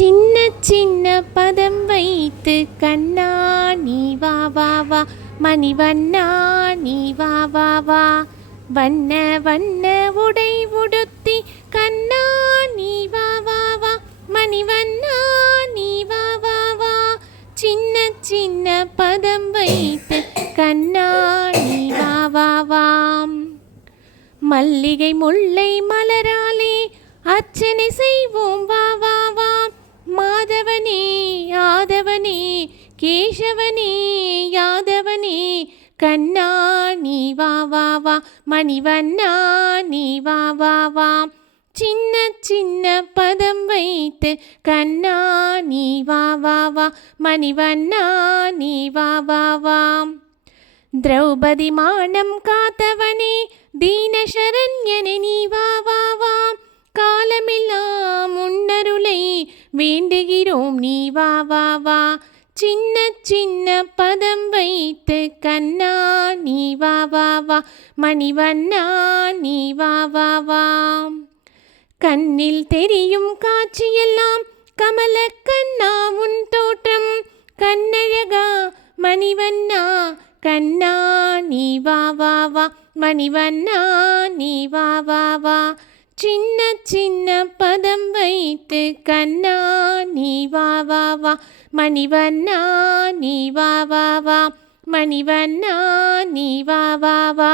சின்ன சின்ன பதம் வைத்து கண்ணா நீ வா வா வா. மணிவண்ணா நீ வா வா வா. வண்ண வண்ண உடை உடுத்தி கண்ணா நீ வா வா வா. மணிவண்ணா நீ வா வா வா. சின்ன சின்ன பதம் வைத்து கண்ணா நீ வா வா வா. மல்லிகை முல்லை மலராலே அர்ச்சனை செய்வோம் மாதவனே யாதவனே கேசவனே யாதவனே கண்ணா நீ வா வா வா மணிவண்ணா நீ வா வா வா. சின்ன சின்ன பதம் வைத்து கண்ணா நீ வா வா வா மணிவண்ணா நீ வா வா வா. திரௌபதி மானம் காத்தவனே தீனசரண்யனே நீ வா வா வா. காலமில்லா முன்னருளை வேண்டுகி வேண்டுகிறோம் நீ வா வா வா. சின்ன சின்ன பதம் வைத்து கண்ணா. நீ வா வா வா. மணிவண்ணா நீ வா வா வா. கண்ணில் தெரியும் காட்சியெல்லாம். கமல கண்ணா உன் தோற்றம். கண்ணழகா மணிவண்ணா. கண்ணா நீ வா வா வா. மணிவண்ணா நீ வா வா வா. சின்ன சின்ன பதம் வைத்து கண்ணா. நீ வா வா வா. மணிவண்ணா நீ வா வா வா. மணிவண்ணா நீ வா வா வா.